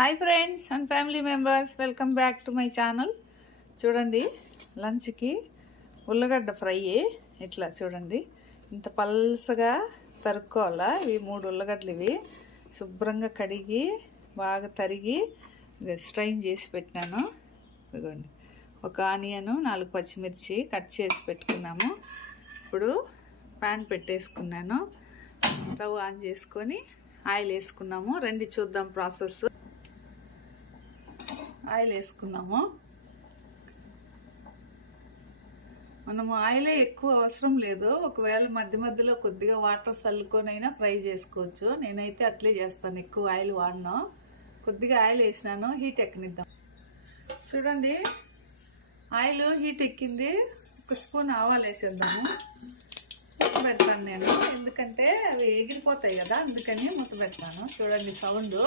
Hi friends and family members, welcome back to my channel. చూడండి, లంచ్కి ఉల్లగడ్డ fry. ఇట్లా చూడండి, ఇంత పల్సగా తరుక్కోవాలా. ఇవి 3 ఉల్లగడ్డలు. ఇవి శుభ్రంగా కడిగి బాగా తరిగి స్ట్రైన్ చేసి పెట్టినాను. ఇదిగోండి, ఒక ఆనియను 4 పచ్చిమిర్చి కట్ చేసి పెట్టుకున్నాము. ఇప్పుడు ప్యాన్ పెట్టేసుకున్నాను. స్టవ్ ఆన్ చేసుకొని ఆయిల్ వేసుకున్నాము. రండి చూద్దాం ప్రాసెస్. ఆయిల్ వేసుకున్నాము. మనము ఆయిలే ఎక్కువ అవసరం లేదు. ఒకవేళ మధ్య మధ్యలో కొద్దిగా వాటర్ చల్లుకొనైనా ఫ్రై చేసుకోవచ్చు. నేనైతే అట్లే చేస్తాను, ఎక్కువ ఆయిల్ వాడను. కొద్దిగా ఆయిల్ వేసినాను, హీట్ ఎక్కనిద్దాం. చూడండి, ఆయిల్ హీట్ ఎక్కింది. 1 స్పూన్ ఆవాలు వేసేద్దాము. మూత పెడతాను నేను, ఎందుకంటే అవి ఎగిరిపోతాయి కదా, అందుకని మూత పెడతాను. చూడండి, సౌండ్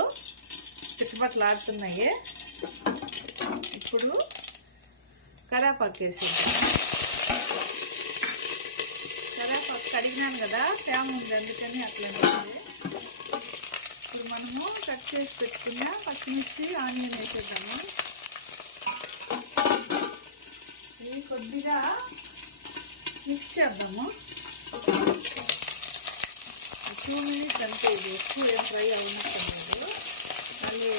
చిట్టుపట్లు ఆడుతున్నాయి. ఇప్పుడు కరివేపాకు వేసేద్దాం. కరివేపాకు కడిగినాను కదా, తేమ ఉంది, అందుకని అట్లా ఉంది. ఇప్పుడు మనము కట్ చేసి పెట్టుకున్న పచ్చిమిర్చి ఆనియన్ వేసేద్దాము. ఇది కొద్దిగా మిక్స్ చేద్దాము. 2 మినిట్స్ అంతే. ఇది ఎక్కువ ఏం ఫ్రై అయినట్టు మళ్ళీ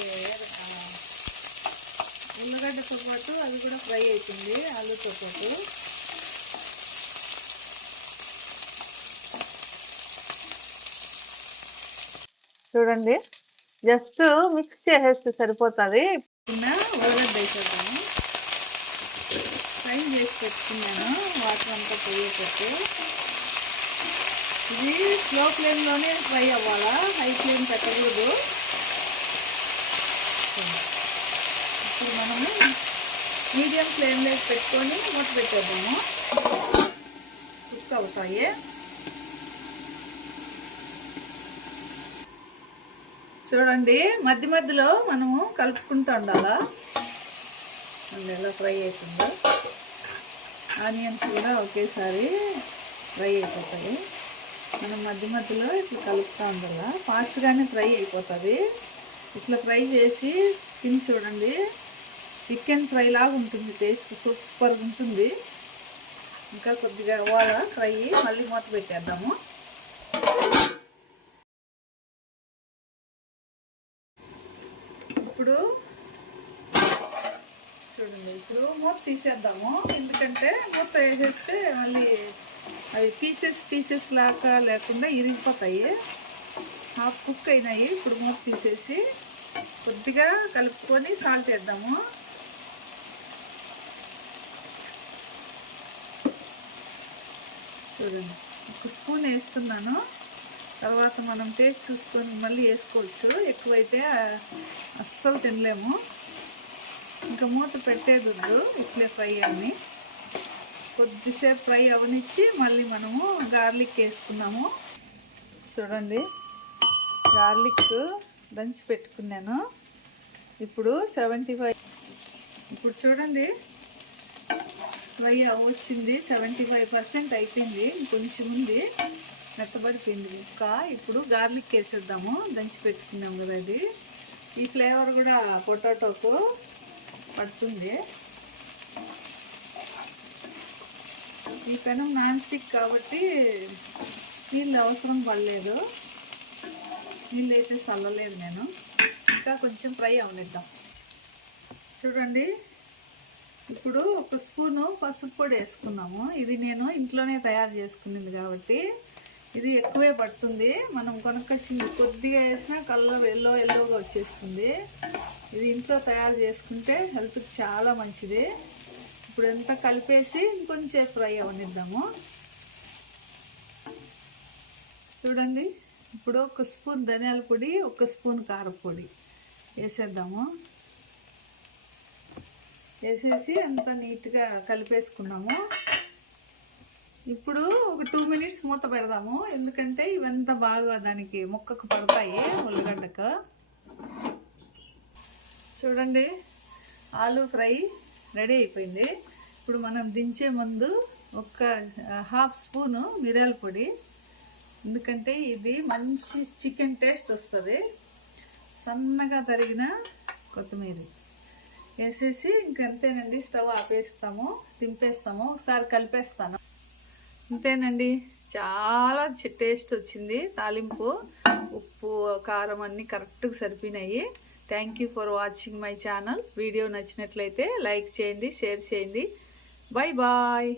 ఉల్లగడ్డతో పాటు అది కూడా ఫ్రై అవుతుంది, ఆలుతో పాటు. చూడండి, జస్ట్ మిక్స్ చేసేస్తే సరిపోతుంది. ఉల్లగడ్డ వేసేద్దాము. ఫ్రై చేసి పెట్టుకున్నాను, వాటర్ అంతా పోయేటట్టు. ఇది స్లో ఫ్లేమ్లోనే ఫ్రై అవ్వాలా, హై ఫ్లేమ్ పెట్టకూడదు. ఇప్పుడు మనము మీడియం ఫ్లేమ్లో పెట్టుకొని మూత పెట్టేద్దాము. కుక్ అవుతాయి. చూడండి, మధ్య మధ్యలో మనము కలుపుకుంటూ ఉండాలా. ఎలా ఫ్రై అవుతుందో. ఆనియన్స్ కూడా ఒకేసారి ఫ్రై అయిపోతాయి. మనం మధ్య మధ్యలో ఇట్లా కలుపుతూ ఉండాలా. ఫాస్ట్గానే ఫ్రై అయిపోతుంది. ఇట్లా ఫ్రై చేసి తిని చూడండి, చికెన్ ఫ్రై లాగా ఉంటుంది. టేస్ట్ సూపర్గా ఉంటుంది. ఇంకా కొద్దిగా అవ్వాలా ఫ్రై, మళ్ళీ మూత పెట్టేద్దాము. ఇప్పుడు చూడండి, ఇప్పుడు మూత తీసేద్దాము. ఎందుకంటే మూత వేసేస్తే మళ్ళీ అవి పీసెస్ లాగా లేకుండా ఇరిగిపోతాయి. హాఫ్ కుక్ అయినాయి. ఇప్పుడు మూత తీసేసి కొద్దిగా కలుపుకొని సాల్ట్ వేద్దాము. చూడండి, 1 స్పూన్ వేస్తున్నాను. తర్వాత మనం టేస్ట్ చూసుకొని మళ్ళీ వేసుకోవచ్చు. ఎక్కువైతే అస్సలు తినలేము. ఇంకా మూత పెట్టేది వద్దు, ఇట్లే ఫ్రై అని కొద్దిసేపు ఫ్రై అవనిచ్చి మళ్ళీ మనము గార్లిక్ వేసుకున్నాము. చూడండి, గార్లిక్ దంచి పెట్టుకున్నాను. ఇప్పుడు 75. ఇప్పుడు చూడండి, ఫ్రై వచ్చింది. 75% అయిపోయింది, ఇంకొంచెం ఉంది, మెత్తబడిపోయింది ముక్క. ఇప్పుడు గార్లిక్ వేసేద్దాము. దంచి పెట్టుకున్నాం కదా, అది ఈ ఫ్లేవర్ కూడా పొటాటోకు పడుతుంది. ఈ పెనం నాన్ స్టిక్ కాబట్టి నీళ్ళు అవసరం పడలేదు. నీళ్ళు అయితే చల్లలేదు నేను. ఇంకా కొంచెం ఫ్రై అవనిద్దాం. చూడండి, ఇప్పుడు 1 స్పూను పసుపు పొడి వేసుకున్నాము. ఇది నేను ఇంట్లోనే తయారు చేసుకునేది కాబట్టి ఇది ఎక్కువే పడుతుంది. మనం కొనుక్కొచ్చింది కొద్దిగా వేసినా కలర్ ఎల్లోగా వచ్చేస్తుంది. ఇది ఇంట్లో తయారు చేసుకుంటే హెల్త్కి చాలా మంచిది. ఇప్పుడు ఎంత కలిపేసి ఇంకొంచెం ఫ్రై అవనిద్దాము. చూడండి, ఇప్పుడు 1 స్పూన్ ధనియాల పొడి, 1 స్పూన్ కారపొడి వేసేద్దాము. వేసేసి అంత నీట్గా కలిపేసుకున్నాము. ఇప్పుడు ఒక 2 మినిట్స్ మూత పెడదాము. ఎందుకంటే ఇవంతా బాగా దానికి ముక్కకు పడతాయి, ఉల్లగడ్డకు. చూడండి, ఆలు ఫ్రై రెడీ అయిపోయింది. ఇప్పుడు మనం దించే ముందు ఒక 1/2 స్పూను మిరియాల పొడి, ఎందుకంటే ఇది మంచి చికెన్ టేస్ట్ వస్తుంది. సన్నగా తరిగిన కొత్తిమీర వేసేసి ఇంకంతేనండి. స్టవ్ ఆపేస్తాము, దింపేస్తాము. ఒకసారి కలిపేస్తాను. అంతేనండి, చాలా టేస్ట్ వచ్చింది. తాలింపు, ఉప్పు, కారం అన్నీ కరెక్ట్గా సరిపోయినాయి. Thank you for watching my channel. Video నచ్చినట్లయితే లైక్ చేయండి, షేర్ చేయండి. Bye bye.